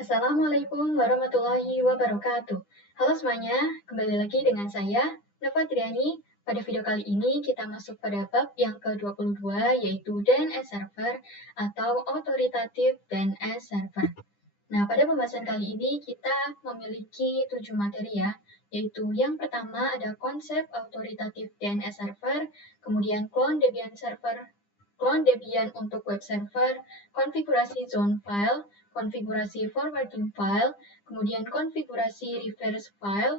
Assalamualaikum warahmatullahi wabarakatuh. Halo semuanya, kembali lagi dengan saya, Nova Triani. Pada video kali ini kita masuk pada bab yang ke-22 yaitu DNS Server atau Authoritative DNS Server. Nah, pada pembahasan kali ini kita memiliki 7 materi ya, yaitu yang pertama ada konsep Authoritative DNS Server, kemudian clone Debian untuk web server, konfigurasi zone file, konfigurasi forwarding file, kemudian konfigurasi reverse file,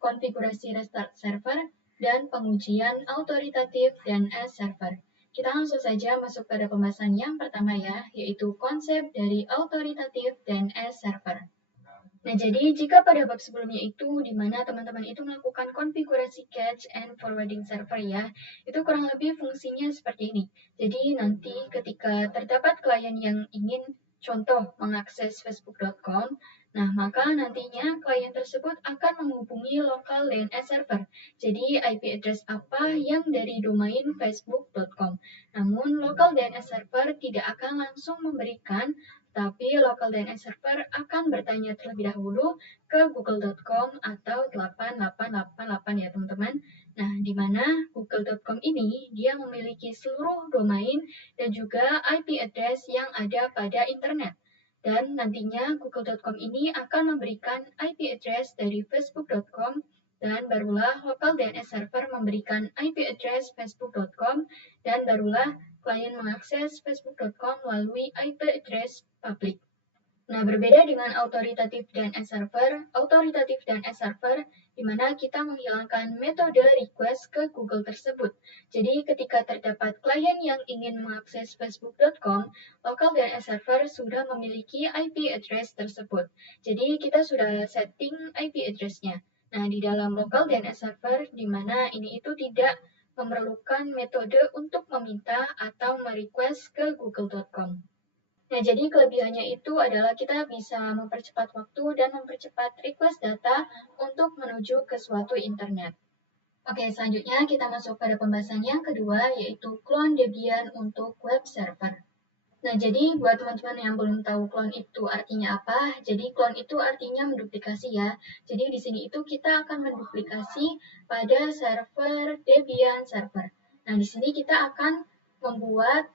konfigurasi restart server, dan pengujian autoritatif DNS server. Kita langsung saja masuk pada pembahasan yang pertama ya, yaitu konsep dari autoritatif DNS server. Nah, jadi jika pada bab sebelumnya itu, di mana teman-teman itu melakukan konfigurasi cache and forwarding server ya, itu kurang lebih fungsinya seperti ini. Jadi nanti ketika terdapat klien yang ingin contoh mengakses facebook.com, nah maka nantinya klien tersebut akan menghubungi local DNS server. Jadi IP address apa yang dari domain facebook.com. Namun local DNS server tidak akan langsung memberikan, tapi local DNS server akan bertanya terlebih dahulu ke google.com atau 8888 ya teman-teman. Nah, di mana google.com ini dia memiliki seluruh domain dan juga IP address yang ada pada internet. Dan nantinya google.com ini akan memberikan IP address dari facebook.com dan barulah local DNS server memberikan IP address facebook.com dan barulah klien mengakses facebook.com melalui IP address public. Nah, berbeda dengan authoritative DNS server, di mana kita menghilangkan metode request ke Google tersebut. Jadi, ketika terdapat klien yang ingin mengakses facebook.com, local DNS server sudah memiliki IP address tersebut. Jadi, kita sudah setting IP address-nya. Nah, di dalam local DNS server, di mana ini itu tidak memerlukan metode untuk meminta atau merequest ke google.com. Nah, jadi kelebihannya itu adalah kita bisa mempercepat waktu dan mempercepat request data untuk menuju ke suatu internet. Oke, selanjutnya kita masuk pada pembahasan yang kedua, yaitu clone Debian untuk web server. Nah, jadi buat teman-teman yang belum tahu clone itu artinya apa, jadi clone itu artinya menduplikasi ya. Jadi di sini itu kita akan menduplikasi pada server Debian server. Nah, di sini kita akan membuat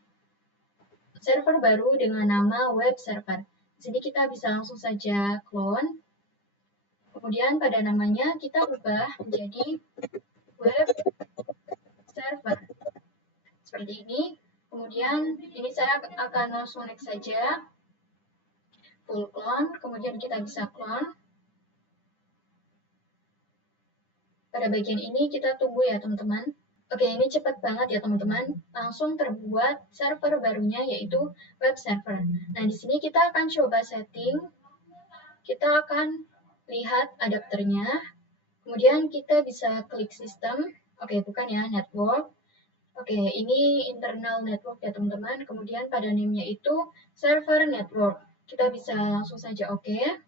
server baru dengan nama web server. Di sini kita bisa langsung saja clone. Kemudian pada namanya kita ubah menjadi web server. Seperti ini. Kemudian ini saya akan langsung next saja. Full clone. Kemudian kita bisa clone. Pada bagian ini kita tunggu ya teman-teman. Oke, ini cepat banget ya teman-teman. Langsung terbuat server barunya yaitu web server. Nah, di sini kita akan coba setting. Kita akan lihat adapternya. Kemudian kita bisa klik sistem. Oke, bukan ya, network. Oke, ini internal network ya teman-teman. Kemudian pada name-nya itu server network. Kita bisa langsung saja oke.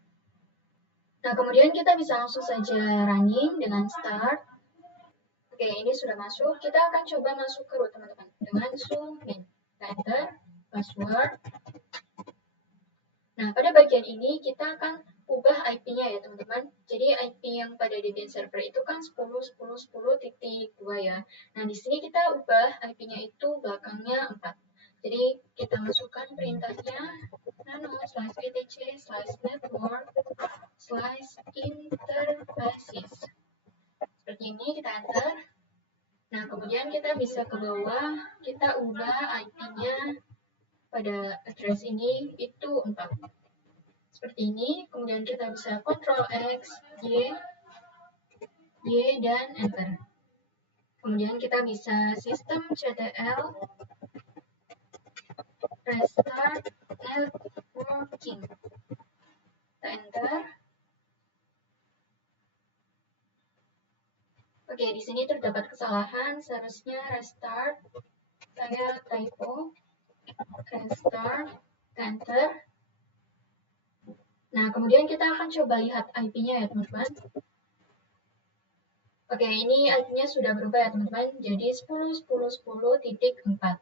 Nah, kemudian kita bisa langsung saja running dengan start. Oke, ini sudah masuk. Kita akan coba masuk ke root teman-teman dengan zoom in. Enter, password. Nah, pada bagian ini kita akan ubah IP-nya ya teman-teman. Jadi IP yang pada Debian server itu kan 10.10.10.2 ya. Nah, di sini kita ubah IP-nya itu belakangnya 4. Jadi kita masukkan perintahnya nano/etc/network/interfaces. Seperti ini kita enter. Nah, kemudian kita bisa ke bawah, kita ubah IP-nya pada address ini itu 4. Seperti ini, kemudian kita bisa Ctrl X, Y, dan Enter. Kemudian kita bisa systemctl restart networking. Kita Enter. Oke, di sini terdapat kesalahan, seharusnya restart. Saya typo. Restart, Enter. Nah, kemudian kita akan coba lihat IP-nya ya teman-teman. Oke, ini IP-nya sudah berubah ya teman-teman, jadi 10.10.10.4.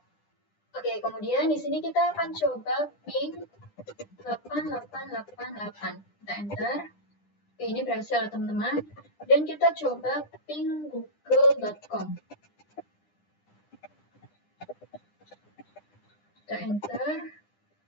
Oke, kemudian di sini kita akan coba ping 8888. Kita enter. Oke, ini berhasil teman-teman. Dan kita coba ping google.com. Kita enter.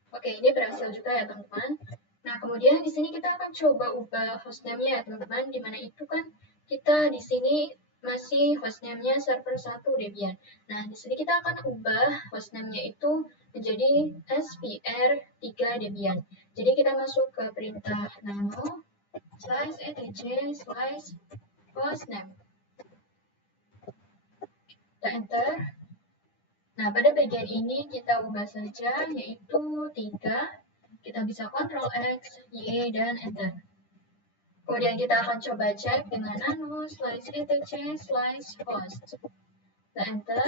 Oke, ini berhasil juga ya teman-teman. Nah, kemudian di sini kita akan coba ubah hostname-nya ya teman-teman. Dimana itu kan kita di sini masih hostname-nya server 1 Debian. Nah, di sini kita akan ubah hostname-nya itu menjadi SPR3 Debian. Jadi kita masuk ke perintah nano /etc/hostname. Kita enter. Nah, pada bagian ini kita ubah saja, yaitu 3. Kita bisa Ctrl X, Y, dan Enter. Kemudian kita akan coba cek dengan nano /etc/host. Kita Enter.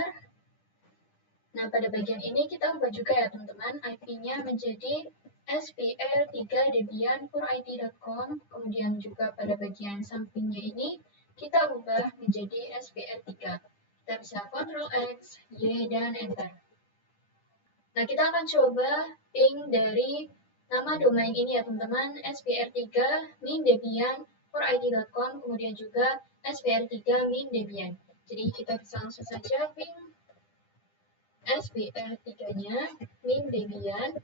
Nah, pada bagian ini kita ubah juga ya teman-teman, IP-nya menjadi spr3debian4id.com. Kemudian juga pada bagian sampingnya ini kita ubah menjadi spr3. Kita bisa Ctrl X, Y, dan Enter. Nah, kita akan coba ping dari nama domain ini ya teman-teman, spr3-debian4id.com, kemudian juga spr3-debian. Jadi kita bisa langsung saja ping spr3-nya debian,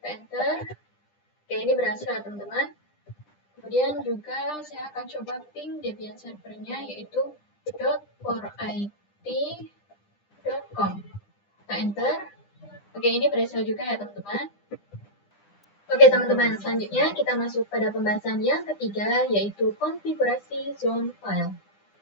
enter. Oke, ini berhasil ya teman-teman. Kemudian juga saya akan coba ping Debian servernya, yaitu .4id.com. Kita enter. Oke, ini berhasil juga ya teman-teman. Oke teman-teman, selanjutnya kita masuk pada pembahasan yang ketiga, yaitu konfigurasi zone file.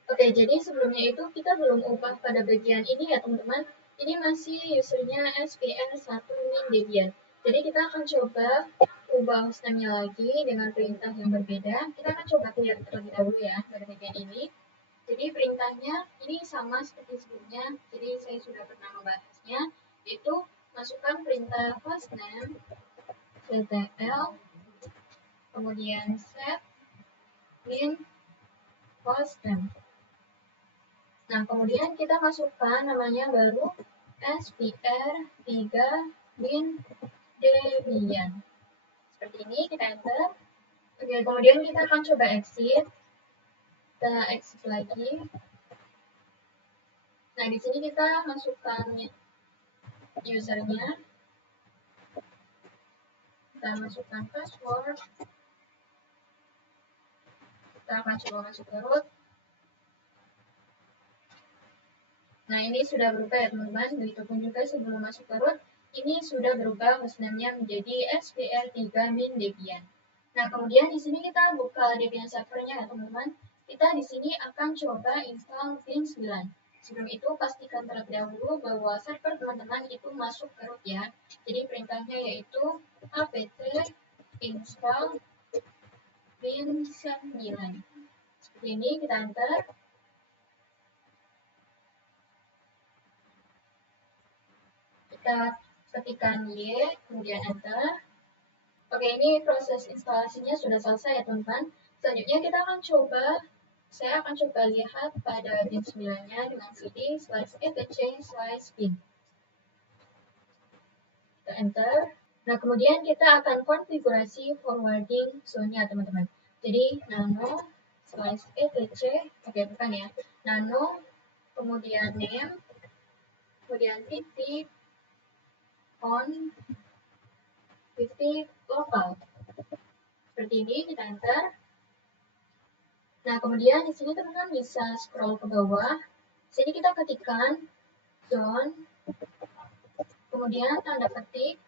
Oke, jadi sebelumnya itu kita belum ubah pada bagian ini ya teman-teman. Ini masih usernya spr1-debian. Jadi kita akan coba ubah hostname-nya lagi dengan perintah yang berbeda. Kita akan coba clear terlebih dahulu ya pada bagian ini. Jadi perintahnya ini sama seperti sebelumnya. Jadi saya sudah pernah membahasnya, yaitu masukkan perintah hostname ctl, kemudian set min hostname. Nah, kemudian kita masukkan namanya baru spr3-debian. Seperti ini, kita enter. Oke, kemudian kita akan coba exit. Kita exit lagi. Nah, di sini kita masukkan usernya. Kita masukkan password. Kita akan coba masuk ke root. Nah, ini sudah berubah ya teman-teman. Begitupun juga sebelum masuk ke root, ini sudah berubah hostname-nya menjadi spr3-debian. Nah, kemudian di sini kita buka Debian servernya ya teman-teman. Kita di sini akan coba install Vim 9. Sebelum itu pastikan terlebih dahulu bahwa server teman-teman itu masuk ke root ya. Jadi perintahnya yaitu apt install Vim 9. Seperti ini, kita enter. Kita ketikkan Y, kemudian enter. Oke, ini proses instalasinya sudah selesai ya teman-teman. Selanjutnya kita akan coba, saya akan coba lihat pada Vim 9-nya dengan cd/etc/bin. Kita enter. Nah, kemudian kita akan konfigurasi forwarding zone-nya teman-teman. Jadi nano /etc, oke bukan ya, nano, kemudian name, kemudian titik, on, titik, lokal. Seperti ini, kita enter. Nah, kemudian di sini teman-teman bisa scroll ke bawah. Sini kita ketikkan zone, kemudian tanda petik,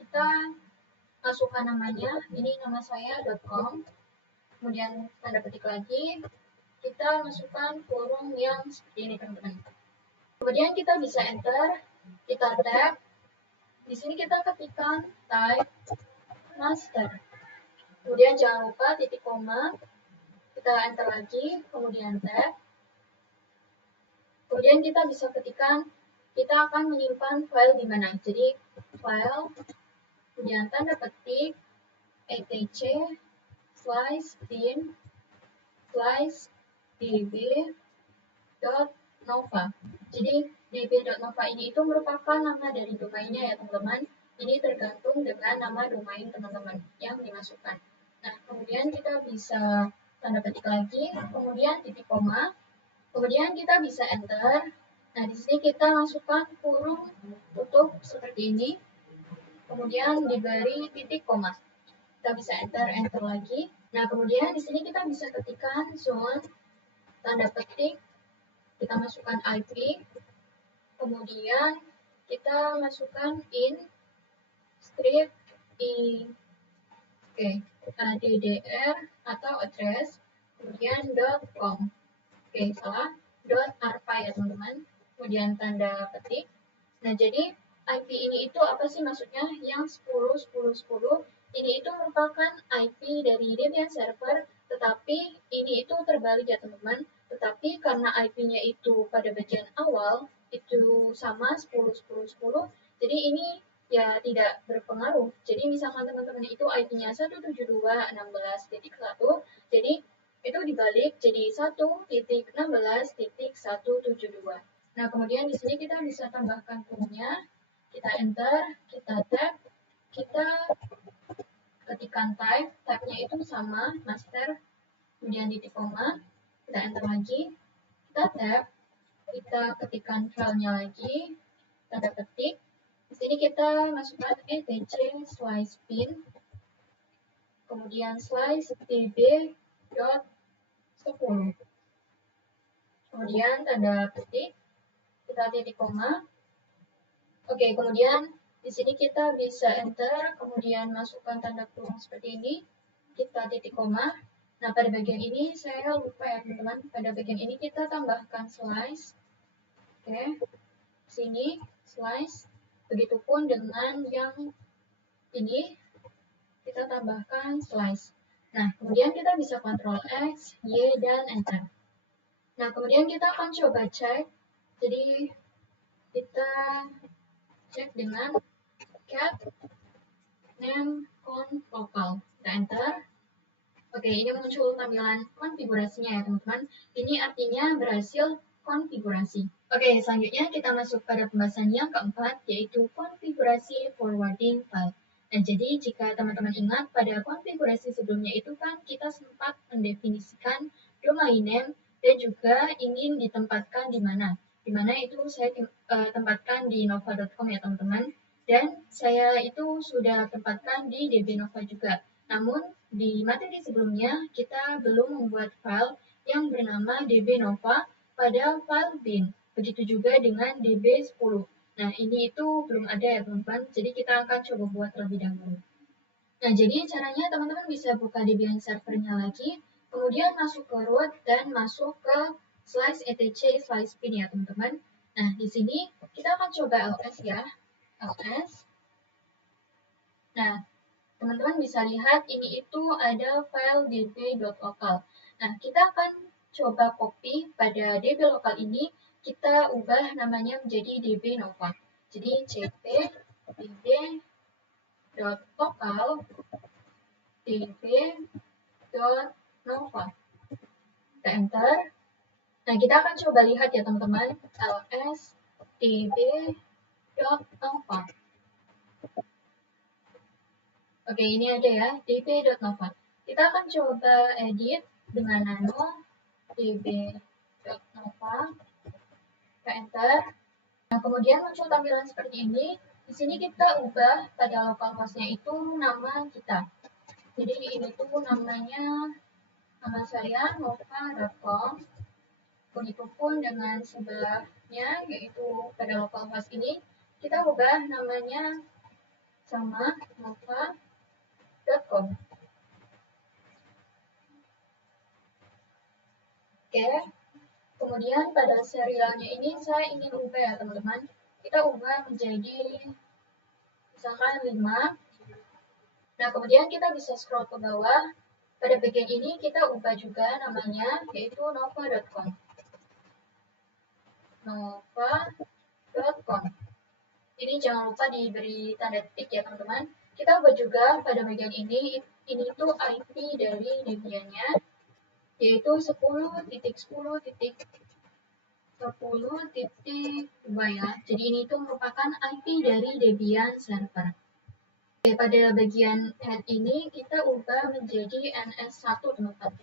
kita masukkan namanya, ini nama saya .com, kemudian tanda petik lagi, kita masukkan kurung yang seperti ini teman-teman. Kemudian kita bisa enter, kita tab, di sini kita ketikkan type master. Kemudian jangan lupa titik koma, kita enter lagi, kemudian tab. Kemudian kita bisa ketikkan, kita akan menyimpan file di mana. Jadi file, kemudian tanda petik, etc/bin/db.nova. Jadi db.nova ini itu merupakan nama dari domainnya ya teman-teman. Ini tergantung dengan nama domain teman-teman yang dimasukkan. Nah, kemudian kita bisa tanda petik lagi, kemudian titik koma, kemudian kita bisa enter. Nah, di sini kita masukkan kurung tutup seperti ini, kemudian diberi titik koma. Kita bisa enter lagi. Nah, kemudian di sini kita bisa ketikkan zone, tanda petik, kita masukkan IP, kemudian kita masukkan in, strip, DDR atau address, kemudian .com. Salah, .arpa ya teman-teman, kemudian tanda petik. Nah, jadi IP ini itu apa sih maksudnya? Yang 10.10.10 ini itu merupakan IP dari Debian server, tetapi ini itu terbalik ya teman-teman. Tetapi karena IP-nya itu pada bagian awal itu sama 10.10.10, jadi ini ya tidak berpengaruh. Jadi misalkan teman-teman itu IP-nya 172.16.1, jadi itu dibalik jadi 1.16.172. Nah, kemudian di sini kita bisa tambahkan kurungnya, kita enter, kita tab, kita ketikkan type, type-nya itu sama, master, kemudian titik koma, kita enter lagi, kita tab, kita ketikkan filenya lagi, tanda petik, di sini kita masukkan etc slice bin, kemudian slice db.10, kemudian tanda petik, kita titik koma. Oke, kemudian di sini kita bisa enter, kemudian masukkan tanda kurung seperti ini, kita titik koma. Nah, pada bagian ini saya lupa ya teman-teman, pada bagian ini kita tambahkan slice. Oke, sini slice. Begitupun dengan yang ini, kita tambahkan slice. Nah, kemudian kita bisa Ctrl X, Y, dan Enter. Nah, kemudian kita akan coba cek. Jadi, kita cek dengan cat name conf local. Kita enter. Oke, ini muncul tampilan konfigurasinya ya teman-teman. Ini artinya berhasil konfigurasi. Oke, selanjutnya kita masuk pada pembahasan yang keempat, yaitu konfigurasi forwarding file. Nah, jadi jika teman-teman ingat pada konfigurasi sebelumnya itu kan kita sempat mendefinisikan domain name dan juga ingin ditempatkan di mana. Di mana itu saya tempatkan di nova.com ya teman-teman. Dan saya itu sudah tempatkan di DB Nova juga. Namun di materi sebelumnya kita belum membuat file yang bernama DB Nova pada file bin. Begitu juga dengan DB10. Nah, ini itu belum ada ya teman-teman. Jadi kita akan coba buat terlebih dahulu. Nah, jadi caranya teman-teman bisa buka Debian servernya lagi, kemudian masuk ke root dan masuk ke slice etc slice bin ya teman-teman. Nah, di sini kita akan coba ls ya. ls. Nah, teman-teman bisa lihat ini itu ada file db.local. Nah, kita akan coba copy pada db lokal ini, kita ubah namanya menjadi db nova. Jadi cp db.local db.nova. Kita enter. Nah, kita akan coba lihat ya teman-teman, ls db.nova. Oke, ini ada ya, db.nova. Kita akan coba edit dengan nano db.nova. Kita enter. Nah, kemudian muncul tampilan seperti ini. Di sini kita ubah pada localhost-nya itu nama kita. Jadi ini tuh namanya, nama saya nova.com. Begitupun dengan sebelahnya, yaitu pada localhost ini, kita ubah namanya sama nova.com. Oke, kemudian pada serialnya ini saya ingin ubah ya teman-teman. Kita ubah menjadi misalkan 5. Nah, kemudian kita bisa scroll ke bawah. Pada bagian ini kita ubah juga namanya, yaitu nova.com. Nova.com. Ini jangan lupa diberi tanda titik ya teman-teman. Kita ubah juga pada bagian ini tuh IP dari Debian-nya, yaitu 10.10.10.2 ya. Jadi ini tuh merupakan IP dari Debian server. Oke, pada bagian add ini kita ubah menjadi NS1 teman-teman.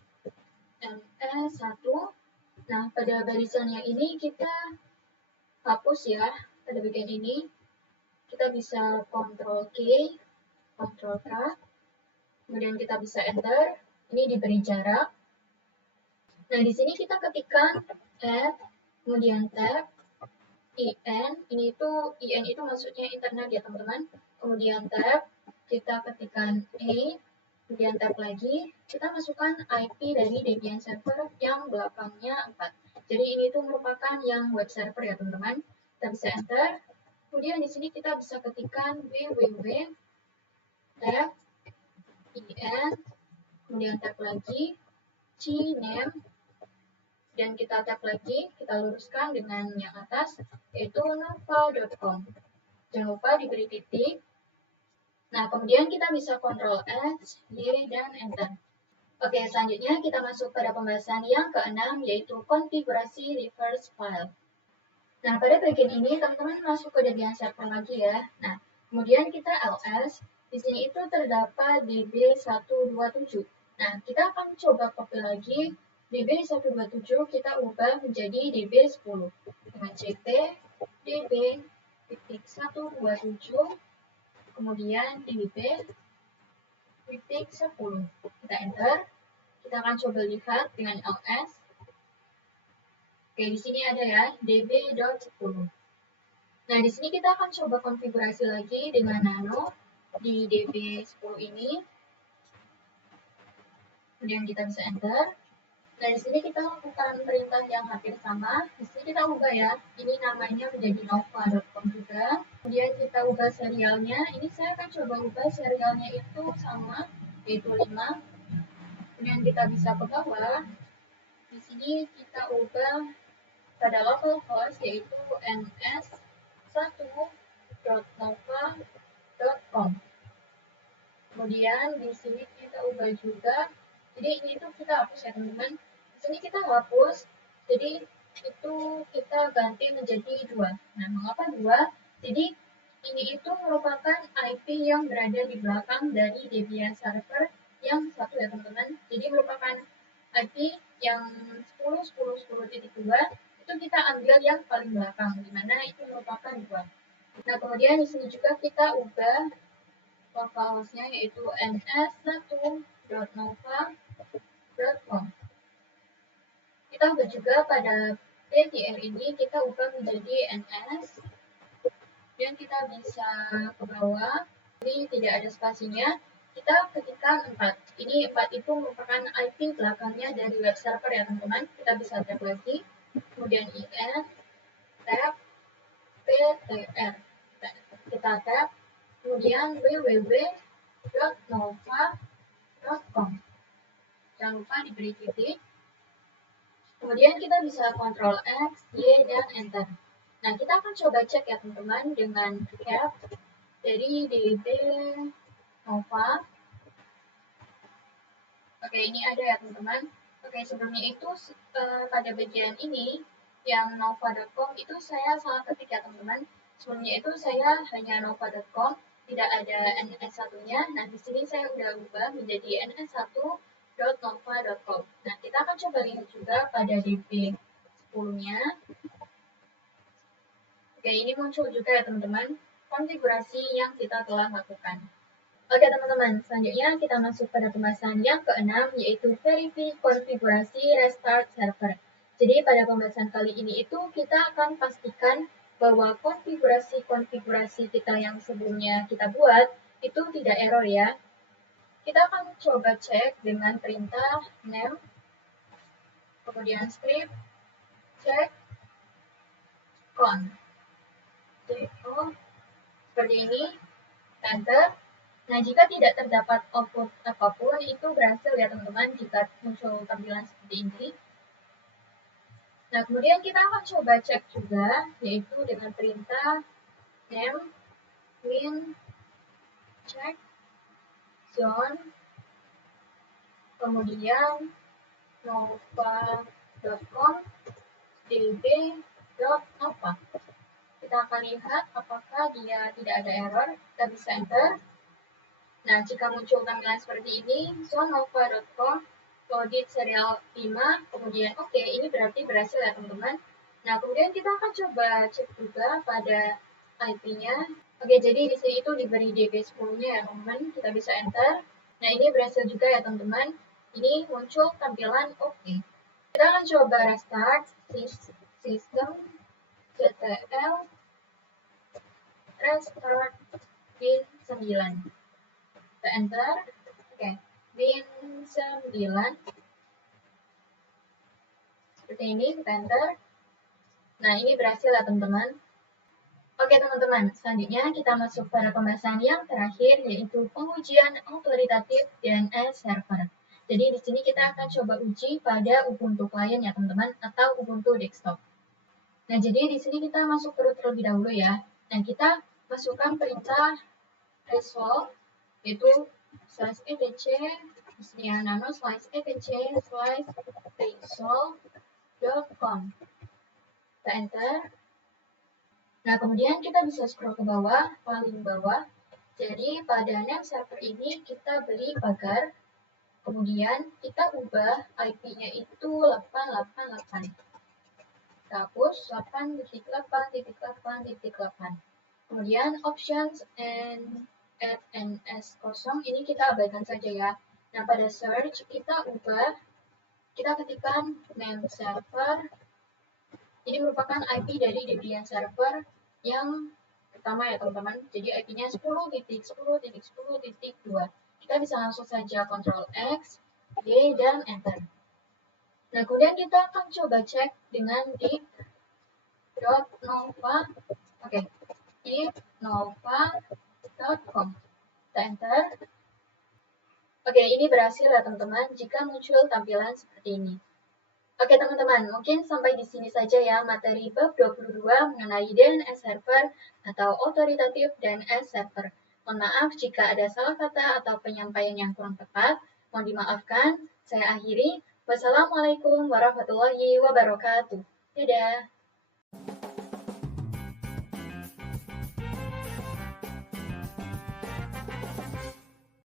NS1. Nah, pada barisannya ini kita hapus ya. Pada bagian ini kita bisa Ctrl K, Ctrl K, kemudian kita bisa enter. Ini diberi jarak. Nah, di sini kita ketikkan add, kemudian tab, ini itu maksudnya internet ya teman-teman. Kemudian tab, kita ketikkan kemudian tab lagi, kita masukkan IP dari Debian server yang belakangnya 4. Jadi ini tuh merupakan yang web server ya teman-teman. Kita bisa enter. Kemudian di sini kita bisa ketikkan www tab kemudian tab lagi cname, dan kita tab lagi, kita luruskan dengan yang atas, yaitu nova.com. Jangan lupa diberi titik. Nah, kemudian kita bisa Ctrl S, Y, dan Enter. Oke, selanjutnya kita masuk pada pembahasan yang keenam, yaitu konfigurasi reverse file. Nah, pada bagian ini, teman-teman masuk ke Debian server lagi ya. Nah, kemudian kita ls, di sini itu terdapat db127. Nah, kita akan coba copy lagi db127, kita ubah menjadi db10 dengan cp db.127, kemudian db.10. Kita enter. Kita akan coba lihat dengan ls. Oke, di sini ada ya db.10. Nah, di sini kita akan coba konfigurasi lagi dengan nano di db10 ini. Kemudian kita bisa enter. Nah, di sini kita lakukan perintah yang hampir sama. Di sini kita ubah ya. Ini namanya menjadi nova.com juga. Kemudian kita ubah serialnya. Ini saya akan coba ubah serialnya itu sama, yaitu 5. Kemudian kita bisa ke bawah. Di sini kita ubah pada localhost, yaitu ns1.nova.com. Kemudian di sini kita ubah juga. Jadi ini tuh kita hapus ya teman-teman. Di sini kita hapus. Jadi itu kita ganti menjadi 2. Nah, mengapa 2? Jadi ini itu merupakan IP yang berada di belakang dari Debian server yang satu ya teman-teman. Jadi merupakan IP yang 10.10.10.2 itu kita ambil yang paling belakang, di mana itu merupakan 2. Nah, kemudian di sini juga kita ubah localhost-nya, yaitu ns1.nova.com. Kita ubah juga pada ptr ini, kita ubah menjadi ns, dan kita bisa ke bawah. Ini tidak ada spasinya. Kita ketikkan 4. Ini 4 itu merupakan IP belakangnya dari web server ya teman-teman. Kita bisa tab lagi, kemudian in, tab, ptr. Kita tab, kemudian www.nova.com. Jangan lupa diberi titik. Kemudian kita bisa Ctrl X, Y, dan Enter. Nah, kita akan coba cek ya teman-teman dengan cap dari db nova. Oke, ini ada ya teman-teman. Oke, sebelumnya itu pada bagian ini yang nova.com itu saya salah ketik ya teman-teman. Sebelumnya itu saya hanya nova.com, tidak ada ns1-nya. Nah, di sini saya udah ubah menjadi ns1.nova.com. Nah, kita akan coba lihat juga pada db10-nya. Oke, ini muncul juga ya teman-teman konfigurasi yang kita telah lakukan. Oke teman-teman, selanjutnya kita masuk pada pembahasan yang keenam, yaitu verify konfigurasi restart server. Jadi pada pembahasan kali ini itu kita akan pastikan bahwa konfigurasi kita yang sebelumnya kita buat itu tidak error ya. Kita akan coba cek dengan perintah name, kemudian script, check, con. Seperti ini, enter. Nah, jika tidak terdapat output apapun, itu berhasil ya teman-teman jika muncul tampilan seperti ini. Nah, kemudian kita akan coba cek juga, yaitu dengan perintah name, min, check, zone, kemudian nova.com, db.nova. Kita akan lihat apakah dia tidak ada error, kita bisa enter. Nah, jika muncul tampilan seperti ini, sonova.com, audit serial 5, kemudian oke, ini berarti berhasil ya teman-teman. Nah, kemudian kita akan coba cek juga pada IP-nya. Oke, jadi di sini itu diberi DB10-nya ya teman-teman, kita bisa enter. Nah, ini berhasil juga ya teman-teman. Ini muncul tampilan oke. Kita akan coba restart sistem ctl restart bin 9. Kita enter. Oke, bin 9. Seperti ini, kita enter. Nah, ini berhasil ya teman-teman. Oke teman-teman, selanjutnya kita masuk pada pembahasan yang terakhir, yaitu pengujian autoritatif DNS server. Jadi di sini kita akan coba uji pada Ubuntu client ya teman-teman, atau Ubuntu desktop. Nah, jadi di sini kita masuk terlebih dahulu ya. Nah, kita masukkan perintah resolve, yaitu /etc, di sini ya, nano /etc /resolve.com. Kita enter. Nah, kemudian kita bisa scroll ke bawah, paling bawah. Jadi, pada name server ini kita beri pagar, kemudian kita ubah IP-nya itu 888. Kita hapus 8.8.8.8. Kemudian options and add ns0 ini kita abaikan saja ya. Nah, pada search kita ubah, kita ketikkan name server. Ini merupakan IP dari Debian server yang pertama ya teman-teman. Jadi IP-nya 10.10.10.2. Kita bisa langsung saja Ctrl X, Y, dan Enter. Nah, kemudian kita akan coba cek dengan div.nova. Oke, div.nova.com. Kita Enter. Oke, ini berhasil ya teman-teman jika muncul tampilan seperti ini. Oke teman-teman, mungkin sampai di sini saja ya materi bab 22 mengenai DNS server atau otoritatif DNS server. Mohon maaf jika ada salah kata atau penyampaian yang kurang tepat. Mohon dimaafkan. Saya akhiri. Wassalamualaikum warahmatullahi wabarakatuh. Dadah.